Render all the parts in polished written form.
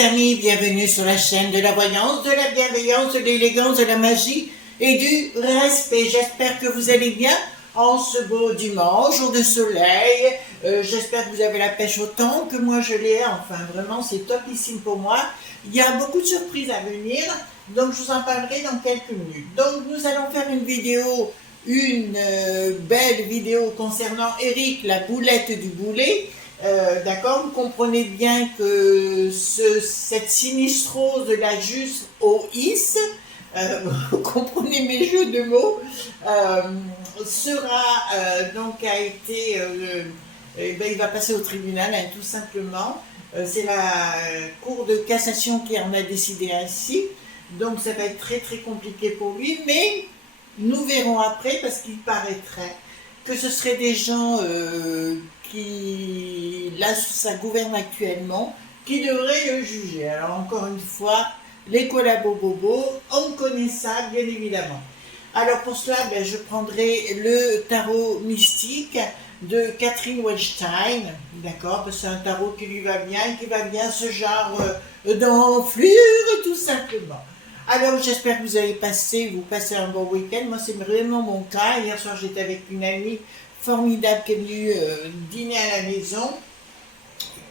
mes amis, bienvenue sur la chaîne de la voyance, de la bienveillance, de l'élégance, de la magie et du respect. J'espère que vous allez bien en ce beau dimanche, jour de soleil. J'espère que vous avez la pêche autant que moi je l'ai. Enfin, vraiment, c'est topissime pour moi. Il y a beaucoup de surprises à venir, donc je vous en parlerai dans quelques minutes. Donc, nous allons faire une vidéo, une belle vidéo concernant Eric, la boulette du boulet. D'accord, vous comprenez bien que cette sinistrose de la Juste au is, vous comprenez mes jeux de mots, il va passer au tribunal, hein, tout simplement. C'est la Cour de cassation qui en a décidé ainsi, donc ça va être très très compliqué pour lui, mais nous verrons après, parce qu'il paraîtrait que ce seraient des gens qui, là, ça gouverne actuellement, qui devraient le juger. Alors, encore une fois, les collabos-bobos, on connaît ça, bien évidemment. Alors, pour cela, je prendrai le tarot mystique de Catherine Weinstein, d'accord, parce que c'est un tarot qui lui va bien, qui va bien ce genre d'enflure, tout simplement. Alors, j'espère que vous allez vous passez un bon week-end. Moi, c'est vraiment mon cas. Hier soir, j'étais avec une amie formidable qui est venue dîner à la maison,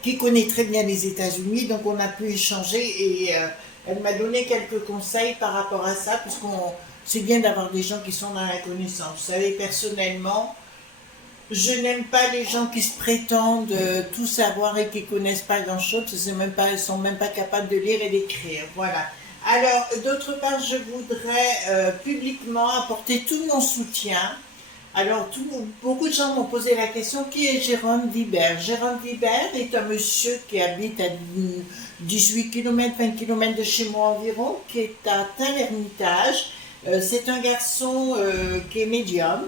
qui connaît très bien les États-Unis, donc on a pu échanger et elle m'a donné quelques conseils par rapport à ça, parce qu'on c'est bien d'avoir des gens qui sont dans la connaissance. Vous savez, personnellement, je n'aime pas les gens qui se prétendent tout savoir et qui ne connaissent pas grand-chose, parce qu'ils ne sont même pas capables de lire et d'écrire. Voilà. Alors, d'autre part, je voudrais publiquement apporter tout mon soutien. Alors, beaucoup de gens m'ont posé la question, qui est Jérôme Vibert? Jérôme Vibert est un monsieur qui habite à 18 km, 20 km de chez moi environ, qui est à Tain-l'Hermitage. C'est un garçon qui est médium,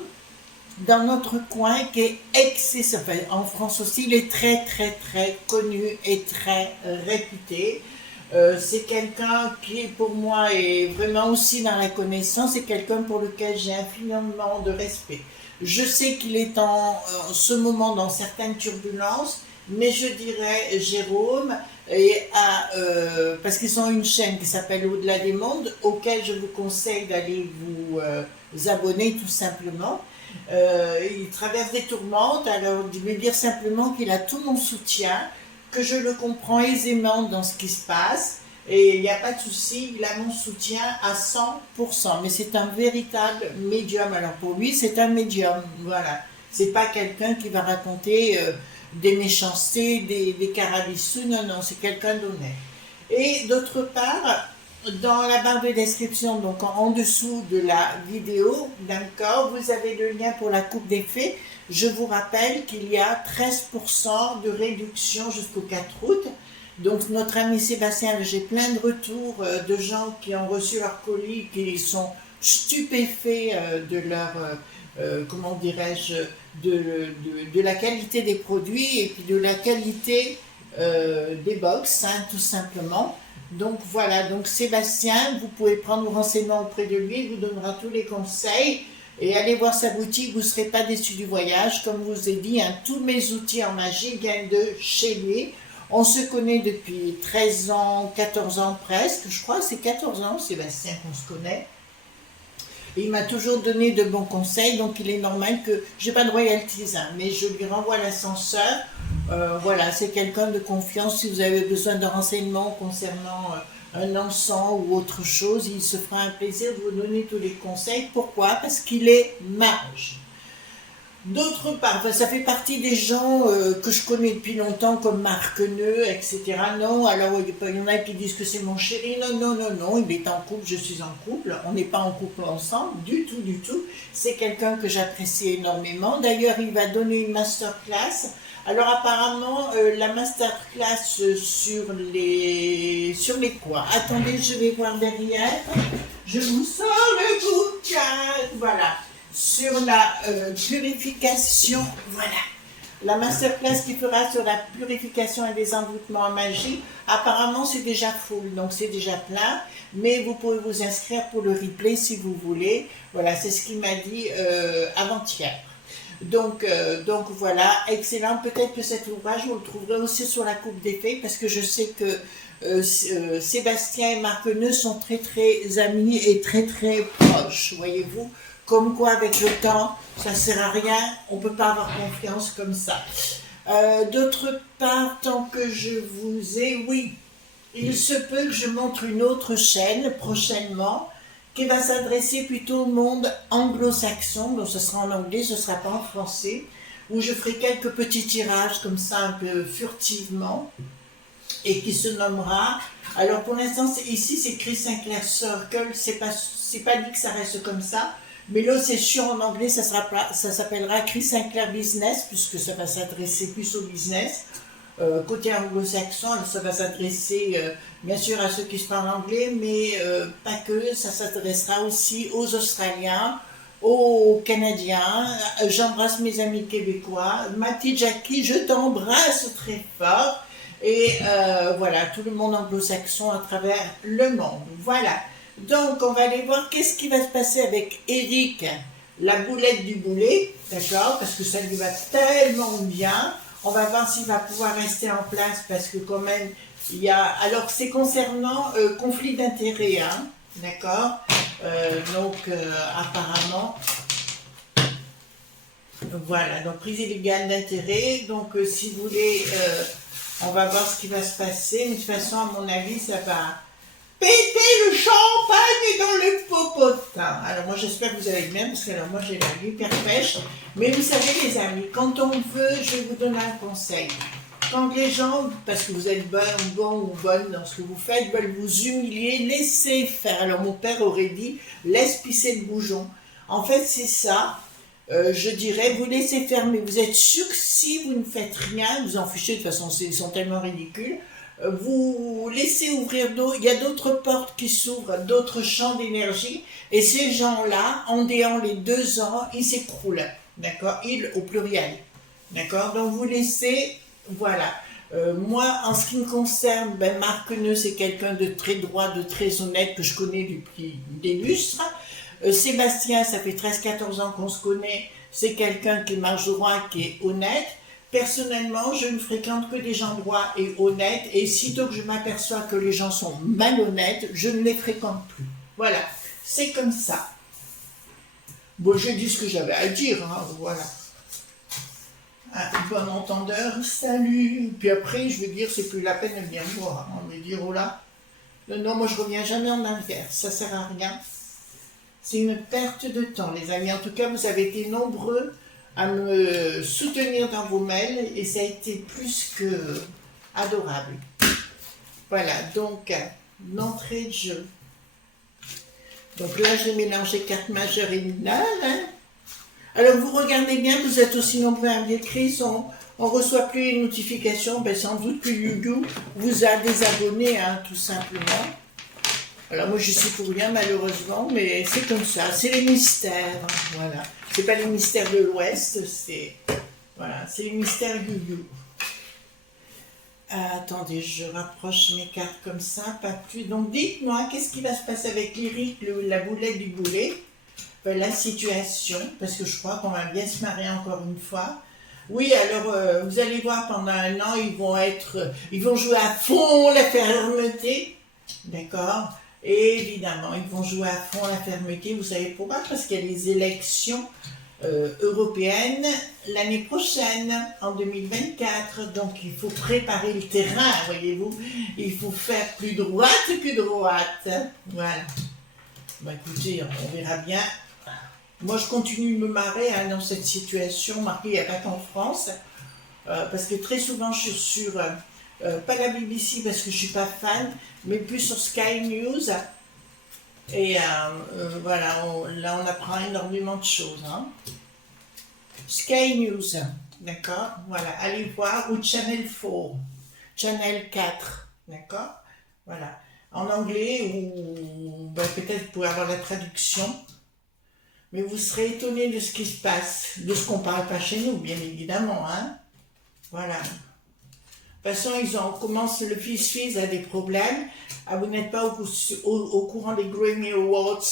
dans notre coin, qui est excessif. Enfin, en France aussi, il est très, très, très connu et très réputé. C'est quelqu'un qui, pour moi, est vraiment aussi dans la connaissance, et quelqu'un pour lequel j'ai infiniment de respect. Je sais qu'il est en ce moment dans certaines turbulences, mais je dirais, Jérôme, parce qu'ils ont une chaîne qui s'appelle Au-delà des mondes, auquel je vous conseille d'aller vous abonner tout simplement. Il traverse des tourmentes, alors je vais dire simplement qu'il a tout mon soutien, que je le comprends aisément dans ce qui se passe, et il n'y a pas de souci, il a mon soutien à 100%, mais c'est un véritable médium. Alors pour lui, c'est un médium, voilà. C'est pas quelqu'un qui va raconter des méchancetés, des carabissous, non, non, c'est quelqu'un d'honnête. Et d'autre part, dans la barre de description, donc en dessous de la vidéo, d'accord, vous avez le lien pour la coupe des fées. Je vous rappelle qu'il y a 13% de réduction jusqu'au 4 août. Donc notre ami Sébastien, j'ai plein de retours de gens qui ont reçu leur colis, qui sont stupéfaits de leur, comment dirais-je, de la qualité des produits et puis de la qualité des box, hein, tout simplement. Donc voilà, donc Sébastien, vous pouvez prendre vos renseignements auprès de lui, il vous donnera tous les conseils. Et allez voir sa boutique, vous ne serez pas déçus du voyage. Comme je vous ai dit, hein, tous mes outils en magie viennent de chez lui. On se connaît depuis 13 ans, 14 ans presque. Je crois que c'est 14 ans, Sébastien, qu'on se connaît. Et il m'a toujours donné de bons conseils, donc il est normal que je n'ai pas de royalties, hein, mais je lui renvoie l'ascenseur. Voilà, c'est quelqu'un de confiance. Si vous avez besoin de renseignements concernant un encens ou autre chose, il se fera un plaisir de vous donner tous les conseils. Pourquoi? Parce qu'il est mage. D'autre part, ça fait partie des gens que je connais depuis longtemps, comme Marc Neu, etc. Non, alors il y en a qui disent que c'est mon chéri. Non, non, non, non, il est en couple, je suis en couple. On n'est pas en couple ensemble, du tout, du tout. C'est quelqu'un que j'apprécie énormément. D'ailleurs, il va donner une masterclass. Alors apparemment, la masterclass sur les quoi? Attendez, je vais voir derrière. Je vous sors le bouquin. Voilà. Sur la purification, voilà. La masterclass qui fera sur la purification et des envoûtements en magie, apparemment c'est déjà full, donc c'est déjà plein, mais vous pouvez vous inscrire pour le replay si vous voulez. Voilà, c'est ce qu'il m'a dit avant-hier. Donc voilà, excellent. Peut-être que cet ouvrage, vous le trouverez aussi sur la Coupe des Fées, parce que je sais que Sébastien et Marc Neus sont très très amis et très très proches, voyez-vous. Comme quoi, avec le temps, ça sert à rien, on peut pas avoir confiance comme ça. D'autre part, tant que je vous ai, oui, il se peut que je montre une autre chaîne prochainement qui va s'adresser plutôt au monde anglo-saxon, donc ce sera en anglais, ce ne sera pas en français, où je ferai quelques petits tirages comme ça un peu furtivement et qui se nommera, alors pour l'instant ici c'est Chris Sinclair Circle, c'est pas dit que ça reste comme ça, mais là c'est sûr en anglais ça s'appellera Chris Sinclair Business puisque ça va s'adresser plus au business. Côté anglo-saxon, ça va s'adresser bien sûr à ceux qui se parlent anglais, mais pas que, ça s'adressera aussi aux Australiens, aux Canadiens. J'embrasse mes amis québécois. Ma petite Jackie, je t'embrasse très fort. Et voilà, tout le monde anglo-saxon à travers le monde. Voilà. Donc, on va aller voir qu'est-ce qui va se passer avec Eric, la boulette du boulet, d'accord, parce que ça lui va tellement bien. On va voir s'il va pouvoir rester en place parce que quand même, il y a... Alors, c'est concernant conflit d'intérêts, hein, d'accord. Apparemment, voilà, donc prise illégale d'intérêt. Donc, si vous voulez, on va voir ce qui va se passer. Mais de toute façon, à mon avis, ça va péter le champagne dans le popotin. Alors moi j'espère que vous allez bien, parce que alors moi j'ai la vie hyper pêche. Mais vous savez les amis, quand on veut, je vais vous donner un conseil. Quand les gens, parce que vous êtes bon ou bonne dans ce que vous faites, veulent vous humilier, laissez faire. Alors mon père aurait dit, laisse pisser le bougeon. En fait c'est ça, je dirais, vous laissez faire, mais vous êtes sûr que si vous ne faites rien, vous en fichez, de toute façon ils sont tellement ridicules, vous laissez ouvrir d'autres, il y a d'autres portes qui s'ouvrent, d'autres champs d'énergie, et ces gens-là, en déant les 2 ans, ils s'écroulent, d'accord, ils au pluriel, d'accord, donc vous laissez, voilà. Moi, en ce qui me concerne, Marc Neus, c'est quelqu'un de très droit, de très honnête, que je connais depuis des lustres. Sébastien, ça fait 13-14 ans qu'on se connaît, c'est quelqu'un qui marche droit, qui est honnête. Personnellement, je ne fréquente que des gens droits et honnêtes, et sitôt que je m'aperçois que les gens sont malhonnêtes, je ne les fréquente plus. Voilà, c'est comme ça. Bon, j'ai dit ce que j'avais à dire, hein, voilà. Un bon entendeur, salut. Puis après, je vais dire, c'est plus la peine de venir me voir. On va dire, oh là. Non, moi je reviens jamais en arrière, ça sert à rien. C'est une perte de temps, les amis. En tout cas, vous avez été nombreux à me soutenir dans vos mails et ça a été plus que adorable. Voilà, donc, l'entrée de jeu. Donc là, j'ai mélangé cartes majeures et mineures. Hein. Alors, vous regardez bien, vous êtes aussi nombreux à me dire, Chris, on reçoit plus les notifications. Sans doute que YouTube vous a désabonné, hein, tout simplement. Alors moi je suis pour rien malheureusement, mais c'est comme ça, c'est les mystères, voilà. C'est pas les mystères de l'Ouest, c'est voilà, c'est les mystères you. Attendez, je rapproche mes cartes comme ça, pas plus. Donc dites-moi, qu'est-ce qui va se passer avec Eric, la boulette du boulet, la situation, parce que je crois qu'on va bien se marrer encore une fois. Oui, alors vous allez voir, pendant 1 an, ils vont jouer à fond la fermeté, d'accord. Et évidemment, ils vont jouer à fond la fermeté. Vous savez pourquoi? Parce qu'il y a les élections européennes l'année prochaine, en 2024. Donc, il faut préparer le terrain, voyez-vous. Il faut faire plus droite que droite. Voilà. Écoutez, on verra bien. Moi, je continue de me marrer hein, dans cette situation. Marquée, il n'y a pas qu'en France. Parce que très souvent, je suis sur... pas la BBC parce que je ne suis pas fan, mais plus sur Sky News. Et voilà, là on apprend énormément de choses. Hein. Sky News, d'accord. Voilà, allez voir, ou Channel 4, Channel 4, d'accord. Voilà, en anglais, ou peut-être vous pouvez avoir la traduction. Mais vous serez étonné de ce qui se passe, de ce qu'on ne parle pas chez nous, bien évidemment. Hein. Voilà. De toute façon, on commence, le fils a des problèmes. Ah, vous n'êtes pas au courant des Grammy Awards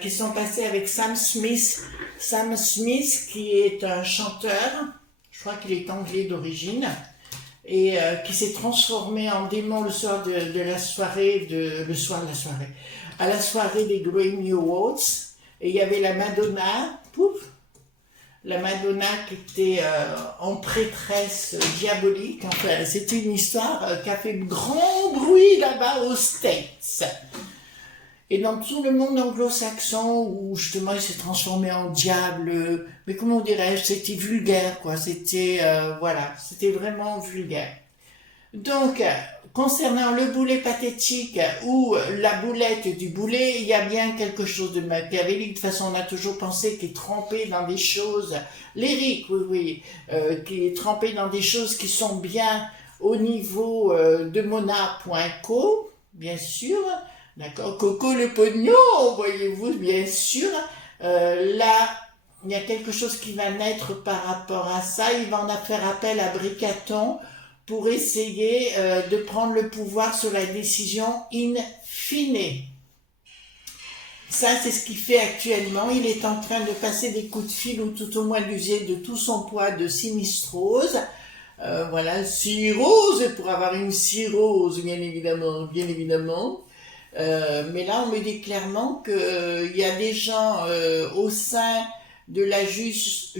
qui sont passés avec Sam Smith. Sam Smith qui est un chanteur, je crois qu'il est anglais d'origine, et qui s'est transformé en démon le soir de la soirée, à la soirée des Grammy Awards. Et il y avait la Madonna, la Madonna qui était en prêtresse diabolique. Enfin, c'était une histoire qui a fait grand bruit là-bas aux States. Et dans tout le monde anglo-saxon, où justement il s'est transformé en diable, mais comment dirais-je, c'était vulgaire, quoi. C'était, voilà, c'était vraiment vulgaire. Donc, concernant le boulet pathétique ou la boulette du boulet, il y a bien quelque chose de machiavélique. De toute façon, on a toujours pensé qu'il est trempé dans des choses lyriques, oui, qu'il est trempé dans des choses qui sont bien au niveau de Mona.co, bien sûr. D'accord, Coco le pognon, voyez-vous, bien sûr. Là, il y a quelque chose qui va naître par rapport à ça. Il va en faire appel à Bricaton pour essayer de prendre le pouvoir sur la décision in fine. Ça, c'est ce qu'il fait actuellement. Il est en train de passer des coups de fil ou tout au moins d'user de tout son poids de sinistrose. Voilà, cirrhose, pour avoir une cirrhose, bien évidemment, bien évidemment. Mais là, on me dit clairement qu'il y a des gens au sein de la juste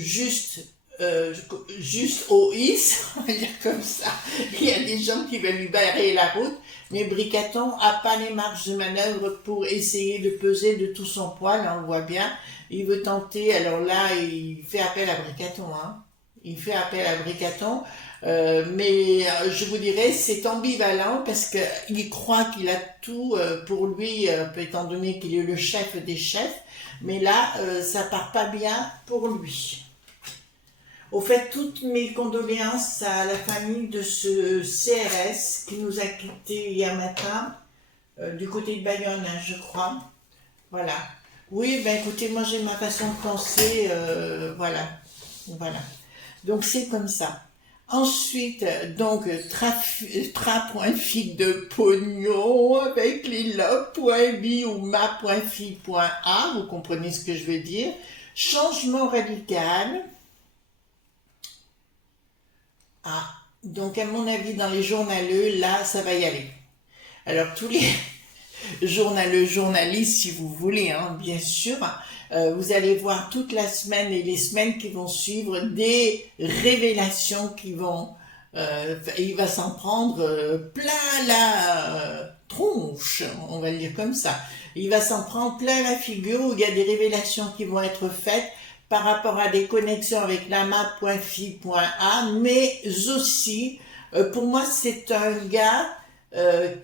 OIS, on va dire comme ça. Il y a des gens qui veulent lui barrer la route, mais Bricaton n'a pas les marges de manœuvre pour essayer de peser de tout son poids. Là, on le voit bien. Il veut tenter, alors là, il fait appel à Bricaton, hein. Il fait appel à Bricaton. Mais je vous dirais, c'est ambivalent parce qu'il croit qu'il a tout pour lui, étant donné qu'il est le chef des chefs, mais là, ça part pas bien pour lui. Au fait, toutes mes condoléances à la famille de ce CRS qui nous a quittés hier matin, du côté de Bayonne, hein, je crois. Voilà. Oui, ben écoutez, moi j'ai ma façon de penser, voilà. Voilà. Donc c'est comme ça. Ensuite, donc, tra.fi de pognon avec les love.bi ou ma.fi.a, vous comprenez ce que je veux dire. Changement radical. Ah, donc à mon avis, dans les journaleux, là, ça va y aller. Alors, tous les journalistes, si vous voulez, hein, bien sûr, vous allez voir toute la semaine et les semaines qui vont suivre des révélations qui vont... il va s'en prendre plein la tronche, on va le dire comme ça. Il va s'en prendre plein la figure où il y a des révélations qui vont être faites par rapport à des connexions avec lama.fi.a, mais aussi, pour moi, c'est un gars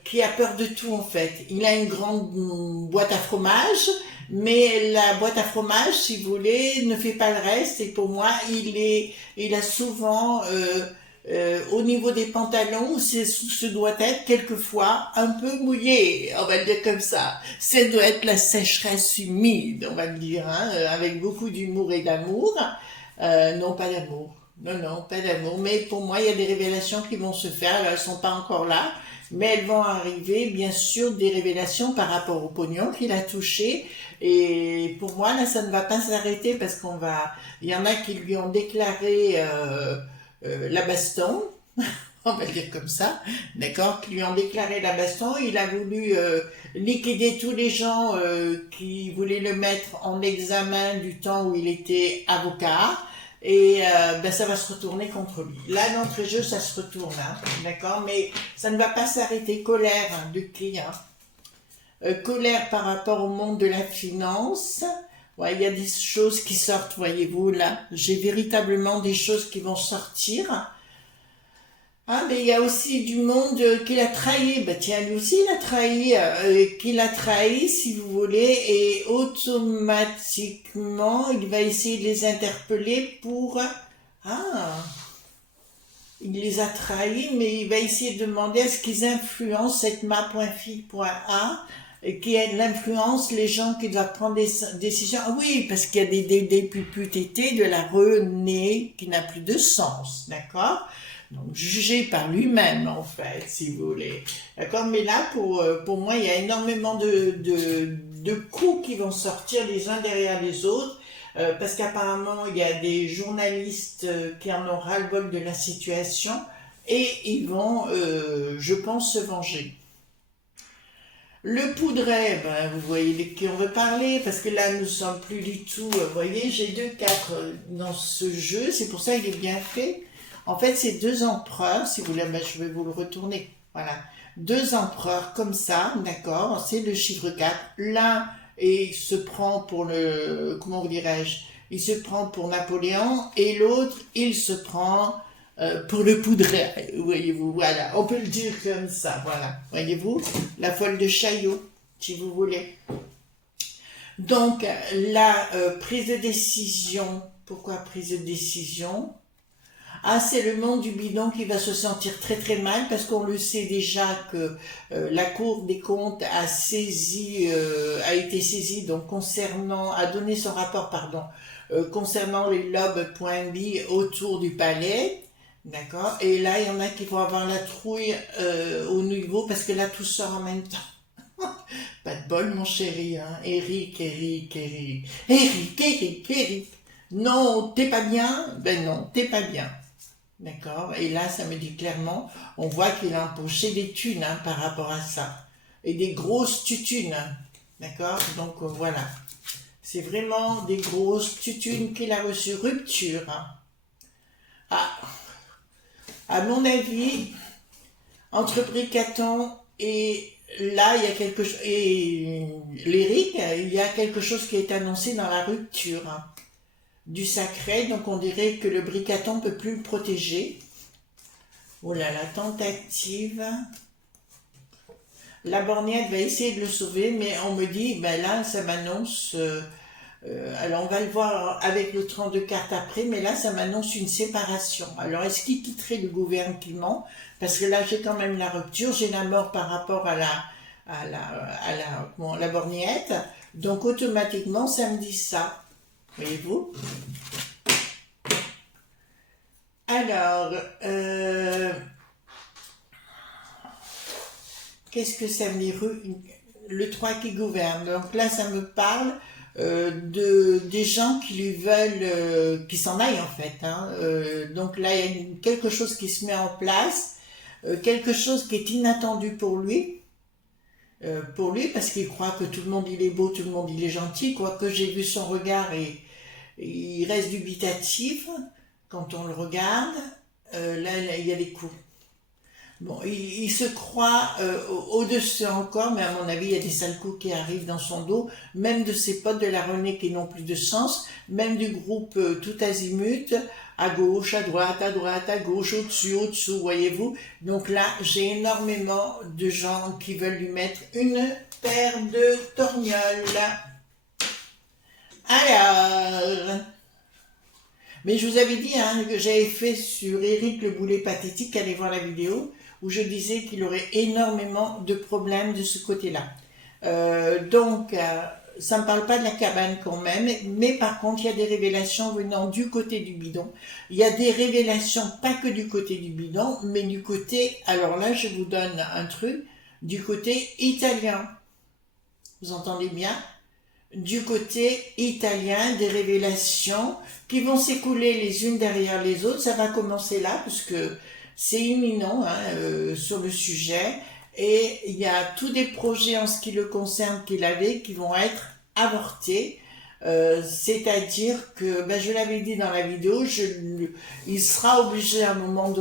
qui a peur de tout en fait. Il a une grande boîte à fromage, mais la boîte à fromage, si vous voulez, ne fait pas le reste. Et pour moi, il a souvent, au niveau des pantalons, ce doit être quelquefois un peu mouillé, on va le dire comme ça. Ça doit être la sécheresse humide, on va le dire, hein, avec beaucoup d'humour et d'amour. Non, pas d'amour. Non, pas d'amour. Mais pour moi, il y a des révélations qui vont se faire. Alors, elles sont pas encore là. Mais elles vont arriver, bien sûr, des révélations par rapport au pognon qu'il a touché. Et pour moi, là, ça ne va pas s'arrêter parce il y en a qui lui ont déclaré la baston, on va le dire comme ça, d'accord, qui lui ont déclaré la baston. Il a voulu liquider tous les gens qui voulaient le mettre en examen du temps où il était avocat. Et ça va se retourner contre lui. Là, d'entrée de jeu, ça se retourne, hein, d'accord, mais ça ne va pas s'arrêter. Colère hein, de qui hein, colère par rapport au monde de la finance. Ouais, il y a des choses qui sortent, voyez-vous, là. J'ai véritablement des choses qui vont sortir. Ah, mais il y a aussi du monde qui l'a trahi. Ben tiens, lui aussi, il a trahi, qu'il a trahi, si vous voulez, et automatiquement, il va essayer de les interpeller pour... Ah, il les a trahis, mais il va essayer de demander à ce qu'ils influencent cette ma.fi.a, qui influence les gens qui doivent prendre des décisions. Ah oui, parce qu'il y a des pupus tétés de la Renée qui n'a plus de sens, d'accord ? Donc, jugé par lui-même, en fait, si vous voulez. D'accord? Mais là, pour moi, il y a énormément de coups qui vont sortir les uns derrière les autres, parce qu'apparemment, il y a des journalistes qui en ont ras-le-bol de la situation, et ils vont, je pense, se venger. Le Poudret, ben, vous voyez de qui on veut parler, parce que là, nous sommes plus du tout, vous voyez, j'ai 2-4 dans ce jeu, c'est pour ça qu'il est bien fait. En fait, c'est 2 empereurs, si vous voulez, ben, je vais vous le retourner, voilà. 2 empereurs comme ça, d'accord, c'est le chiffre 4. L'un se prend pour le, comment vous dirais-je, il se prend pour Napoléon, et l'autre, il se prend pour le Poudret, voyez-vous, voilà, on peut le dire comme ça, voilà, voyez-vous, la folle de Chaillot, si vous voulez. Donc, la prise de décision, pourquoi prise de décision? Ah, c'est le monde du bidon qui va se sentir très très mal, parce qu'on le sait déjà que la Cour des comptes a été saisie, donc a donné son rapport, pardon, concernant les lobes.b autour du palais. D'accord. Et là, il y en a qui vont avoir la trouille au niveau, parce que là, tout sort en même temps. Pas de bol, mon chéri, hein. Eric. Non, t'es pas bien? Ben non, t'es pas bien. D'accord. Et là, ça me dit clairement, on voit qu'il a empoché des thunes hein, par rapport à ça. Et des grosses tutunes. D'accord. Donc, voilà. C'est vraiment des grosses tutunes qu'il a reçues. Rupture. Hein. Ah. À mon avis, entre Bricaton et là, il y a quelque chose, et l'Éric, il y a quelque chose qui est annoncé dans la rupture hein, du sacré, donc on dirait que le Bricaton ne peut plus le protéger. Oh là là, tentative. La borgnette va essayer de le sauver, mais on me dit, ben là, ça m'annonce... alors on va le voir avec le 32 cartes après, mais là ça m'annonce une séparation. Alors est-ce qu'il quitterait le gouvernement? Parce que là j'ai quand même la rupture, j'ai la mort par rapport à la borgnette, donc automatiquement ça me dit ça. Voyez-vous? Alors, qu'est-ce que ça me dit? Le 3 qui gouverne. Donc là ça me parle des gens qui lui veulent qui s'en aillent en fait hein. Donc là il y a quelque chose qui se met en place, quelque chose qui est inattendu pour lui parce qu'il croit que tout le monde il est beau, tout le monde il est gentil, quoique j'ai vu son regard et il reste dubitatif quand on le regarde. Là il y a des coups. Bon, il se croit au-dessus encore, mais à mon avis, il y a des sales coups qui arrivent dans son dos, même de ses potes de la Renée qui n'ont plus de sens, même du groupe tout azimut, à gauche, à droite, à gauche, au-dessus, voyez-vous. Donc là, j'ai énormément de gens qui veulent lui mettre une paire de torgnoles. Alors... Mais je vous avais dit hein, que j'avais fait sur Éric le boulet pathétique, allez voir la vidéo, où je disais qu'il aurait énormément de problèmes de ce côté-là. Donc, ça ne me parle pas de la cabane quand même, mais par contre, il y a des révélations venant du côté du bidon. Il y a des révélations, pas que du côté du bidon, mais du côté, alors là, je vous donne un truc, du côté italien. Vous entendez bien ? Du côté italien, des révélations qui vont s'écouler les unes derrière les autres. Ça va commencer là, parce que c'est imminent hein, sur le sujet. Et il y a tous des projets en ce qui le concerne qu'il avait qui vont être avortés. C'est-à-dire que, ben, je l'avais dit dans la vidéo, il sera obligé à un moment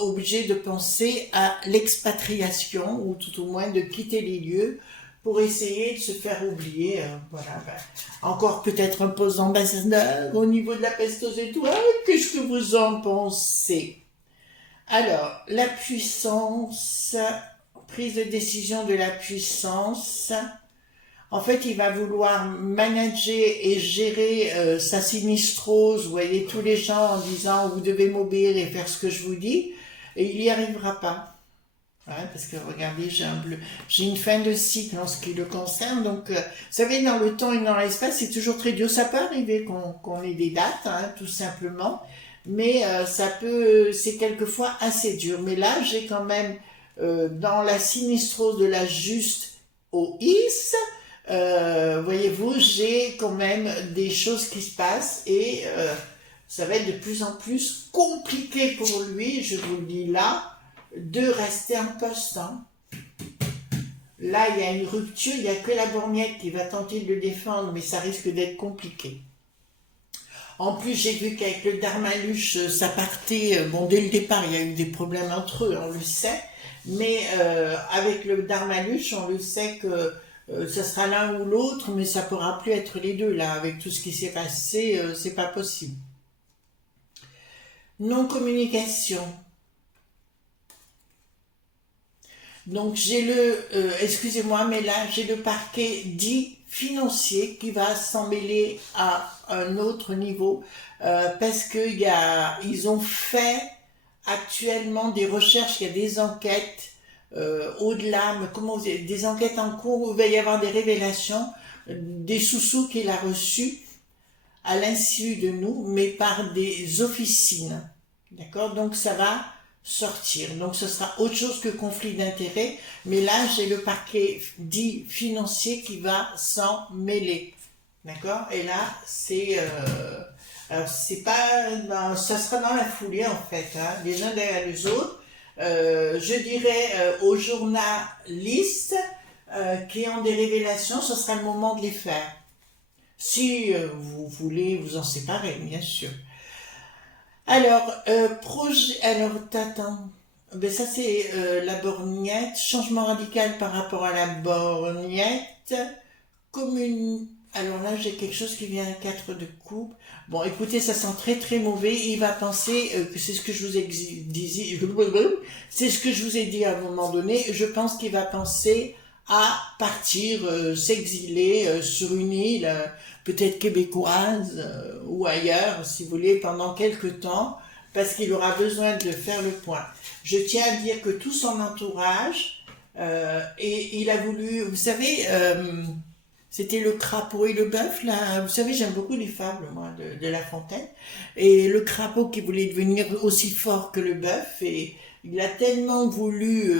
obligé de penser à l'expatriation, ou tout au moins de quitter les lieux, pour essayer de se faire oublier. Voilà, ben, encore peut-être un poste d'ambassadeur au niveau de la peste aux étoiles. Qu'est-ce que vous en pensez? Alors, la puissance, prise de décision de la puissance. En fait, il va vouloir manager et gérer sa sinistrose, vous voyez, tous les gens en disant « vous devez m'obéir et faire ce que je vous dis », et il n'y arrivera pas. Ouais, parce que regardez, j'ai une fin de cycle en ce qui le concerne, donc vous savez, dans le temps et dans l'espace, c'est toujours très dur. Ça peut arriver qu'on ait des dates, hein, tout simplement, mais c'est quelquefois assez dur. Mais là, j'ai quand même, dans la sinistrose de la juste au is, voyez-vous, j'ai quand même des choses qui se passent et ça va être de plus en plus compliqué pour lui, je vous le dis là, de rester en poste. Hein. Là, il y a une rupture, il n'y a que la borgnette qui va tenter de le défendre, mais ça risque d'être compliqué. En plus, j'ai vu qu'avec le Darmaluche, ça partait, bon, dès le départ, il y a eu des problèmes entre eux, on le sait, mais avec le Darmaluche, on le sait que ça sera l'un ou l'autre, mais ça ne pourra plus être les deux, là, avec tout ce qui s'est passé, c'est pas possible. Non-communication. Donc j'ai excusez-moi, mais là j'ai le parquet dit financier qui va s'en mêler à un autre niveau parce qu'ils ont fait actuellement des recherches, il y a des enquêtes au-delà, des enquêtes en cours où il va y avoir des révélations, des sous-sous qu'il a reçus à l'insu de nous, mais par des officines. D'accord? Donc ça va sortir. Donc ce sera autre chose que conflit d'intérêts, mais là j'ai le parquet dit financier qui va s'en mêler. D'accord? Et là alors c'est pas, ça sera dans la foulée en fait, hein, les uns derrière les autres. Je dirais aux journalistes qui ont des révélations, ce sera le moment de les faire. Si vous voulez vous en séparer, bien sûr. Alors, t'attends. Ben ça c'est la borgnette, changement radical par rapport à la borgnette, commune. Alors là, j'ai quelque chose qui vient à 4 de coupe. Bon, écoutez, ça sent très très mauvais. Il va penser que c'est ce que je vous ai dit. C'est ce que je vous ai dit à un moment donné. Je pense qu'il va penser à partir, s'exiler sur une île, peut-être québécoise ou ailleurs, si vous voulez, pendant quelques temps, parce qu'il aura besoin de faire le point. Je tiens à dire que tout son entourage, et il a voulu, vous savez, c'était le crapaud et le bœuf, là, vous savez, j'aime beaucoup les fables, moi, de La Fontaine, et le crapaud qui voulait devenir aussi fort que le bœuf, et il a tellement voulu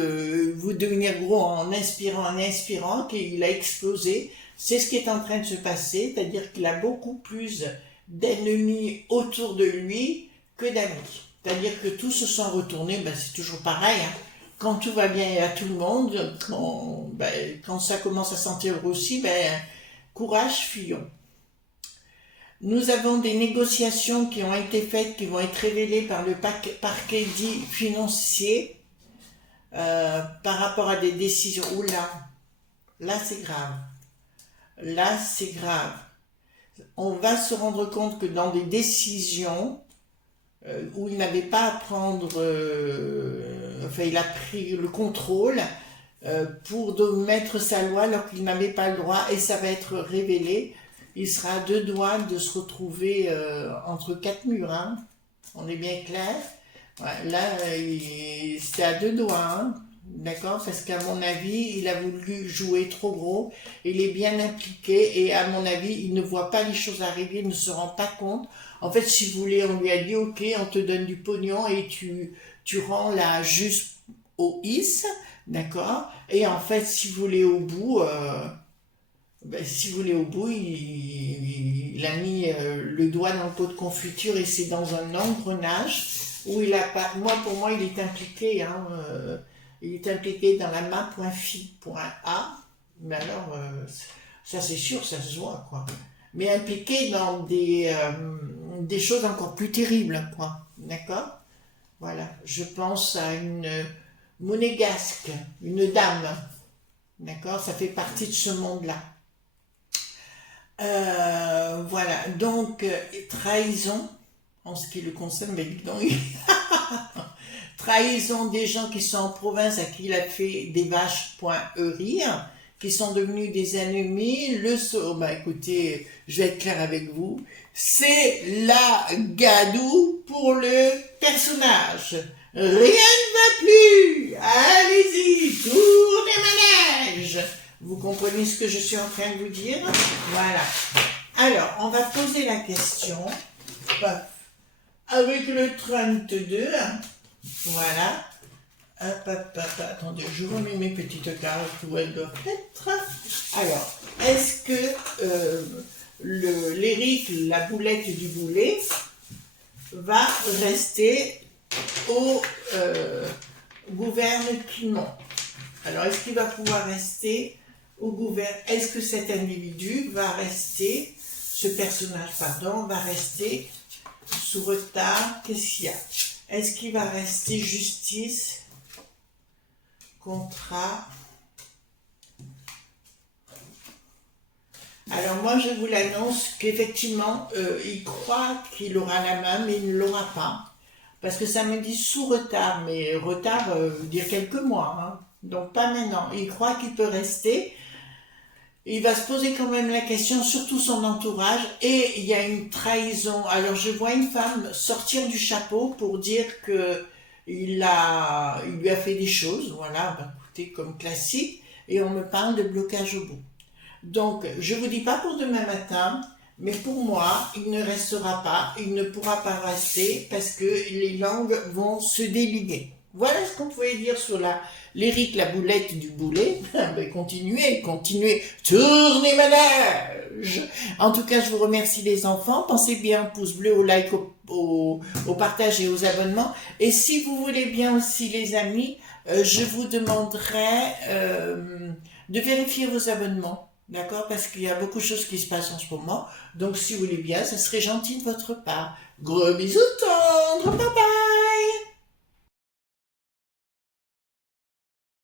vous devenir gros en inspirant, qu'il a explosé. C'est ce qui est en train de se passer, c'est-à-dire qu'il a beaucoup plus d'ennemis autour de lui que d'amis. C'est-à-dire que tous se sont retournés, ben c'est toujours pareil, hein. Quand tout va bien à tout le monde, quand ça commence à sentir aussi, courage, fuyons. Nous avons des négociations qui ont été faites, qui vont être révélées par le parquet dit financier par rapport à des décisions. Oula, là c'est grave. Là c'est grave. On va se rendre compte que dans des décisions où il n'avait pas à prendre, il a pris le contrôle pour mettre sa loi alors qu'il n'avait pas le droit, et ça va être révélé. Il sera à 2 doigts de se retrouver entre 4 murs, hein. On est bien clair. Ouais, là, c'est à 2 doigts, hein. D'accord? Parce qu'à mon avis, il a voulu jouer trop gros, il est bien impliqué, et à mon avis, il ne voit pas les choses arriver, il ne se rend pas compte. En fait, si vous voulez, on lui a dit, ok, on te donne du pognon et tu rends là juste au is, d'accord? Et en fait, si vous voulez au bout, il a mis le doigt dans le pot de confiture, et c'est dans un engrenage où il a pas, pour moi, il est impliqué, hein, il est impliqué dans la main.fi.a, mais alors, ça c'est sûr, ça se voit, quoi. Mais impliqué dans des choses encore plus terribles, quoi. D'accord? Voilà. Je pense à une monégasque, une dame. D'accord? Ça fait partie de ce monde-là. Voilà. Donc, trahison, en ce qui le concerne, mais dis donc, trahison des gens qui sont en province à qui il a fait des vaches.eurir, qui sont devenus des ennemis. Écoutez, je vais être clair avec vous, c'est la gadoue pour le personnage. Rien ne va plus. Allez-y, tour des manèges. Vous comprenez ce que je suis en train de vous dire? Voilà. Alors, on va poser la question avec le 32, voilà. Hop, hop, hop, attendez, je remets mes petites cartes où elles doivent être. Alors, est-ce que l'Éric, la boulette du boulet, va rester au gouvernement? Alors, est-ce qu'il va pouvoir rester au gouvernement? Est-ce que cet individu va rester, ce personnage, pardon, va rester sous retard? Qu'est-ce qu'il y a? Est-ce qu'il va rester justice, contrat? Alors moi je vous l'annonce qu'effectivement il croit qu'il aura la main mais il ne l'aura pas. Parce que ça me dit sous retard, mais retard veut dire quelques mois, hein. Donc pas maintenant. Il croit qu'il peut rester. Il va se poser quand même la question, surtout son entourage, et il y a une trahison. Alors je vois une femme sortir du chapeau pour dire que il lui a fait des choses, voilà, bah, écoutez, comme classique, et on me parle de blocage au bout. Donc, je vous dis pas pour demain matin, mais pour moi, il ne restera pas, il ne pourra pas rester parce que les langues vont se déliguer. Voilà ce qu'on pouvait dire sur l'Éric, la boulette du boulet. Ben, continuez, tournez manège. En tout cas, je vous remercie les enfants. Pensez bien au pouce bleu, au like, au partage et aux abonnements. Et si vous voulez bien aussi, les amis, je vous demanderai de vérifier vos abonnements. D'accord? Parce qu'il y a beaucoup de choses qui se passent en ce moment. Donc, si vous voulez bien, ça serait gentil de votre part. Gros bisous tendres, papa!